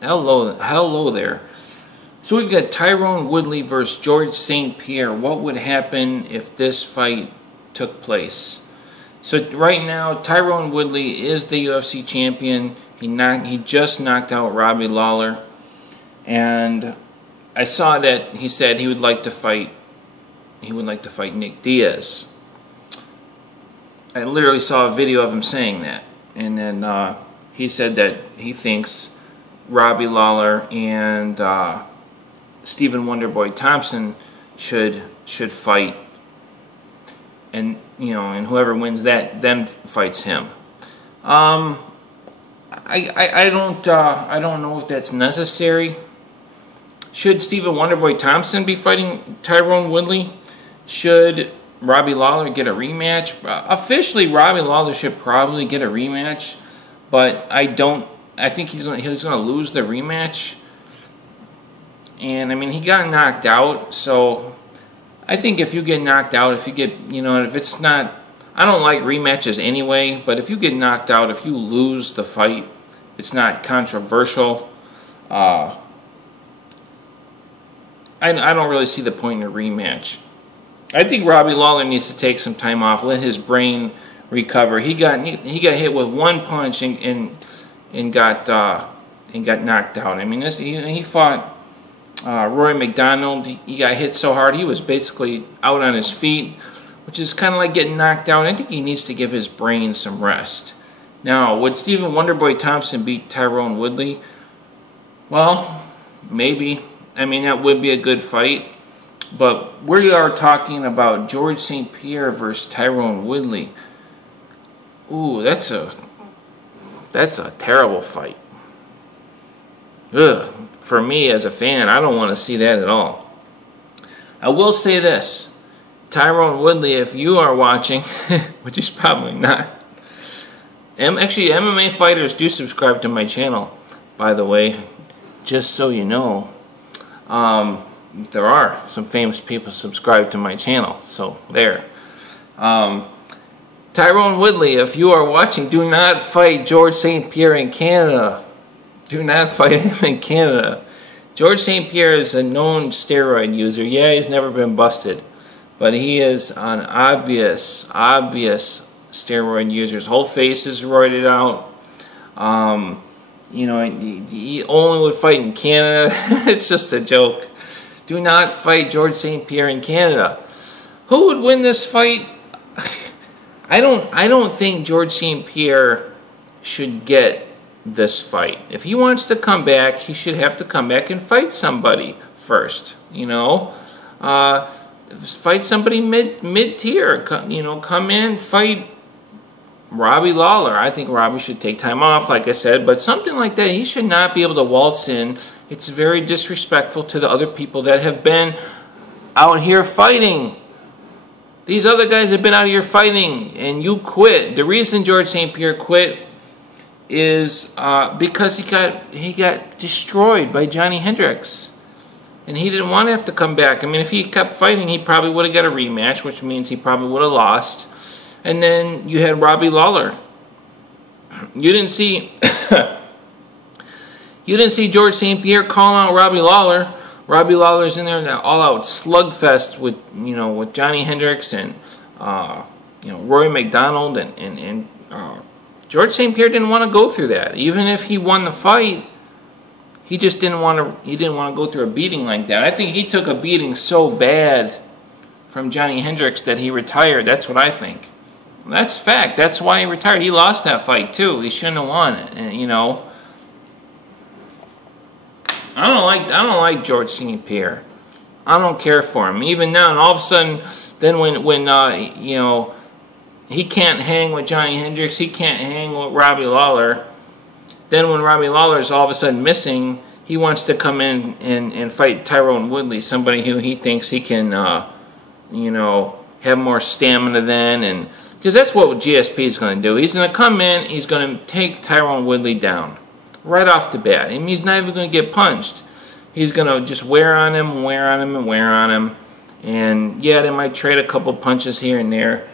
Hello there. So we've got Tyron Woodley versus George St. Pierre. What would happen if this fight took place? So right now, Tyron Woodley is the UFC champion. He just knocked out Robbie Lawler, and I saw that he said he would like to fight. He would like to fight Nick Diaz. I literally saw a video of him saying that, and then he said that he thinks Robbie Lawler and Stephen Wonderboy Thompson should fight, and and whoever wins that then fights him. I don't know if that's necessary. Should Stephen Wonderboy Thompson be fighting Tyron Woodley? Should Robbie Lawler get a rematch? Officially, Robbie Lawler should probably get a rematch, but I think he's gonna lose the rematch. And I mean, he got knocked out, so I think if you get knocked out, if you get, if it's not, I don't like rematches anyway, but if you get knocked out, if you lose the fight, it's not controversial. I don't really see the point in a rematch. I think Robbie Lawler needs to take some time off, let his brain recover. He got hit with one punch and got knocked out. I mean, he fought Roy McDonald. He got hit so hard he was basically out on his feet, which is kind of like getting knocked out. I think he needs to give his brain some rest. Now, would Stephen Wonderboy Thompson beat Tyron Woodley? Well, maybe. I mean, that would be a good fight. But we are talking about George St. Pierre versus Tyron Woodley. Ooh, that's a terrible fight. Ugh. For me as a fan, I don't want to see that at all. I will say this. Tyron Woodley, if you are watching, which is probably not. Actually, MMA fighters do subscribe to my channel, by the way, just so you know. There are some famous people subscribed to my channel, so there. Tyron Woodley, if you are watching, do not fight George St. Pierre in Canada. Do not fight him in Canada. George St. Pierre is a known steroid user. Yeah, he's never been busted, but he is an obvious steroid user. His whole face is roided out. He only would fight in Canada. It's just a joke. Do not fight George St. Pierre in Canada. Who would win this fight? I don't think George St. Pierre should get this fight. If he wants to come back, he should have to come back and fight somebody first. Fight somebody mid-tier. Come in, fight Robbie Lawler. I think Robbie should take time off, like I said, but something like that, he should not be able to waltz in. It's very disrespectful to the other people that have been out here fighting. These other guys have been out here fighting, and you quit. The reason George St. Pierre quit is because he got destroyed by Johnny Hendricks, and he didn't want to have to come back. I mean, if he kept fighting, he probably would have got a rematch, which means he probably would have lost. And then you had Robbie Lawler. You didn't see George St. Pierre calling out Robbie Lawler. Robbie Lawler's in there in an all-out slugfest with Johnny Hendricks and Roy McDonald and George St. Pierre didn't want to go through that. Even if he won the fight, he just didn't want to. He didn't want to go through a beating like that. I think he took a beating so bad from Johnny Hendricks that he retired. That's what I think. That's fact. That's why he retired. He lost that fight too. He shouldn't have won it. And, I don't like George St. Pierre. I don't care for him. Even now, and all of a sudden, then when he can't hang with Johnny Hendricks, he can't hang with Robbie Lawler. Then when Robbie Lawler is all of a sudden missing, he wants to come in and fight Tyron Woodley, somebody who he thinks he can, have more stamina than, and because that's what GSP is going to do. He's going to come in, he's going to take Tyron Woodley down right off the bat. I mean, he's not even going to get punched. He's going to just wear on him, and wear on him. And yeah, they might trade a couple punches here and there.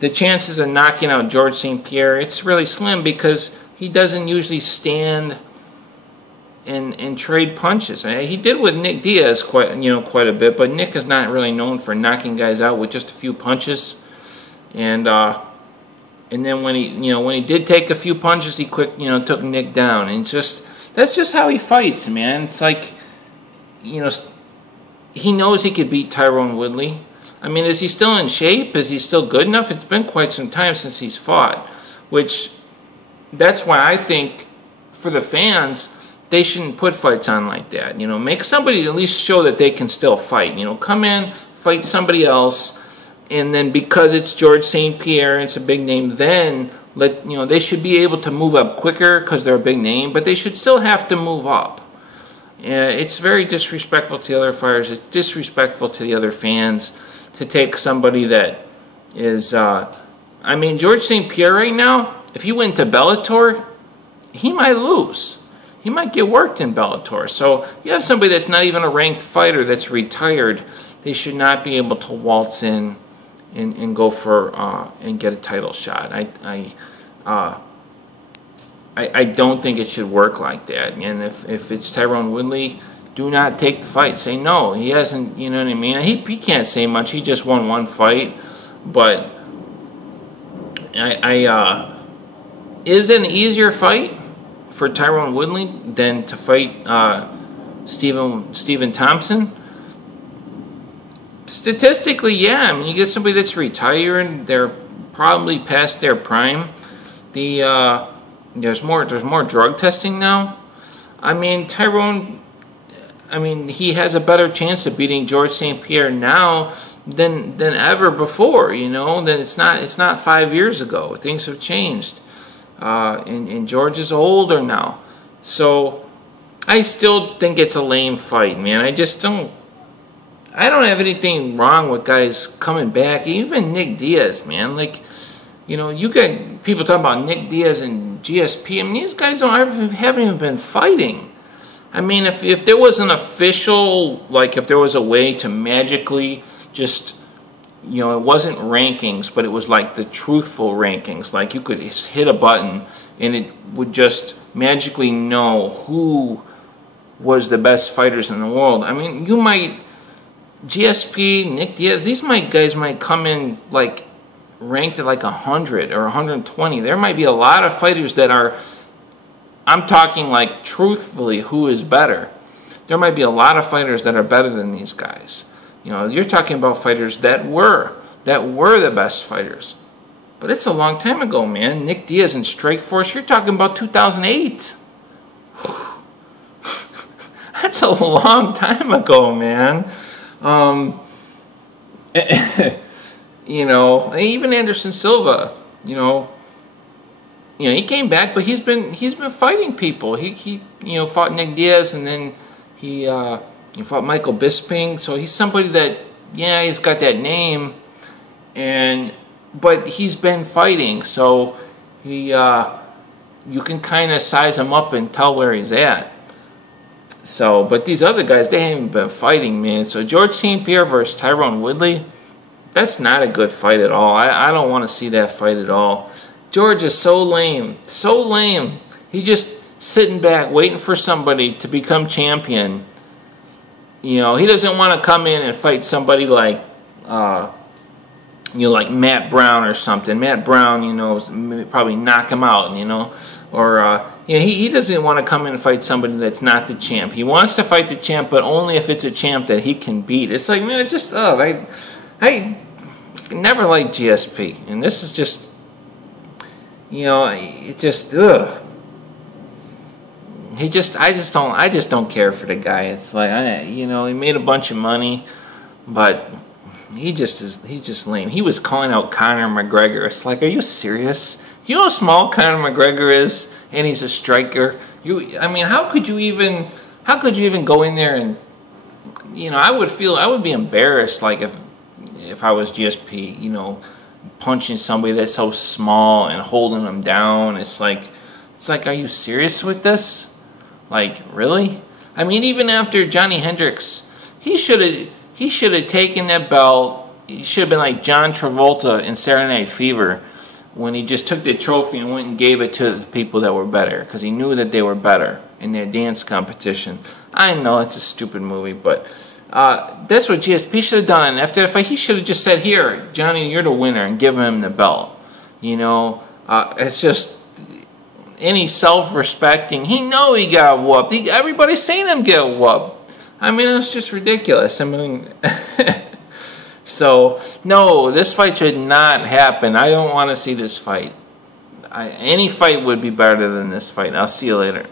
The chances of knocking out George St. Pierre, it's really slim because he doesn't usually stand and trade punches. He did with Nick Diaz quite a bit, but Nick is not really known for knocking guys out with just a few punches. And then when he did take a few punches, he took Nick down. And that's just how he fights, man. It's like, he knows he could beat Tyron Woodley. I mean, is he still in shape? Is he still good enough? It's been quite some time since he's fought, which that's why I think for the fans, they shouldn't put fights on like that. Make somebody at least show that they can still fight. Come in, fight somebody else, and then because it's George St. Pierre and it's a big name, then they should be able to move up quicker because they're a big name, but they should still have to move up. It's very disrespectful to the other fighters. It's disrespectful to the other fans to take somebody that is, George St. Pierre right now, if he went to Bellator, he might lose. He might get worked in Bellator. So you have somebody that's not even a ranked fighter that's retired. They should not be able to waltz in and go for and get a title shot. I don't think it should work like that. And if it's Tyron Woodley, do not take the fight. Say no. He hasn't, you know what I mean? He can't say much. He just won one fight. But is it an easier fight for Tyron Woodley than to fight Stephen Thompson? Statistically, yeah. I mean, you get somebody that's retired. They're probably past their prime. There's more drug testing now. Tyron, he has a better chance of beating George St. Pierre now than ever before. Than it's not 5 years ago. Things have changed, and George is older now. So I still think it's a lame fight, man. I don't have anything wrong with guys coming back. Even Nick Diaz, man. You get people talking about Nick Diaz and GSP. These guys haven't even been fighting. If there was an official, if there was a way to magically just, it wasn't rankings, but it was like the truthful rankings. You could hit a button and it would just magically know who was the best fighters in the world. GSP, Nick Diaz, these guys might come in ranked at 100 or 120. There might be a lot of fighters that are, I'm talking truthfully, who is better. There might be a lot of fighters that are better than these guys. You're talking about fighters that were the best fighters. But it's a long time ago, man. Nick Diaz in Strikeforce, you're talking about 2008. That's a long time ago, man. Even Anderson Silva, he came back, but he's been fighting people. He fought Nick Diaz, and then he fought Michael Bisping. So he's somebody that, he's got that name, but he's been fighting. So you can kind of size him up and tell where he's at. So, but these other guys, they haven't been fighting, man. So George St. Pierre versus Tyron Woodley, that's not a good fight at all. I don't want to see that fight at all. George is so lame. So lame. He's just sitting back, waiting for somebody to become champion. He doesn't want to come in and fight somebody like Matt Brown or something. Matt Brown, probably knock him out, or he doesn't want to come in and fight somebody that's not the champ. He wants to fight the champ, but only if it's a champ that he can beat. It's like, man, I never liked GSP, and this is just, it just, ugh. I just don't care for the guy. It's like, he made a bunch of money, but he's just lame. He was calling out Conor McGregor. It's like, are you serious? You know how small Conor McGregor is, and he's a striker. How could you even go in there and, I would be embarrassed, if I was GSP, punching somebody that's so small and holding them down. It's like, are you serious with this? Really? Even after Johnny Hendricks, he should have taken that belt. He should have been like John Travolta in Saturday Night Fever. when he just took the trophy and went and gave it to the people that were better, because he knew that they were better in their dance competition. I know it's a stupid movie, but that's what GSP should have done. After the fight, he should have just said, "Here, Johnny, you're the winner," and given him the belt. You know, it's just any self-respecting. He know he got whooped. Everybody's seen him get whooped. I mean, it's just ridiculous. I mean, so no, this fight should not happen. I don't want to see this fight. Any fight would be better than this fight. I'll see you later.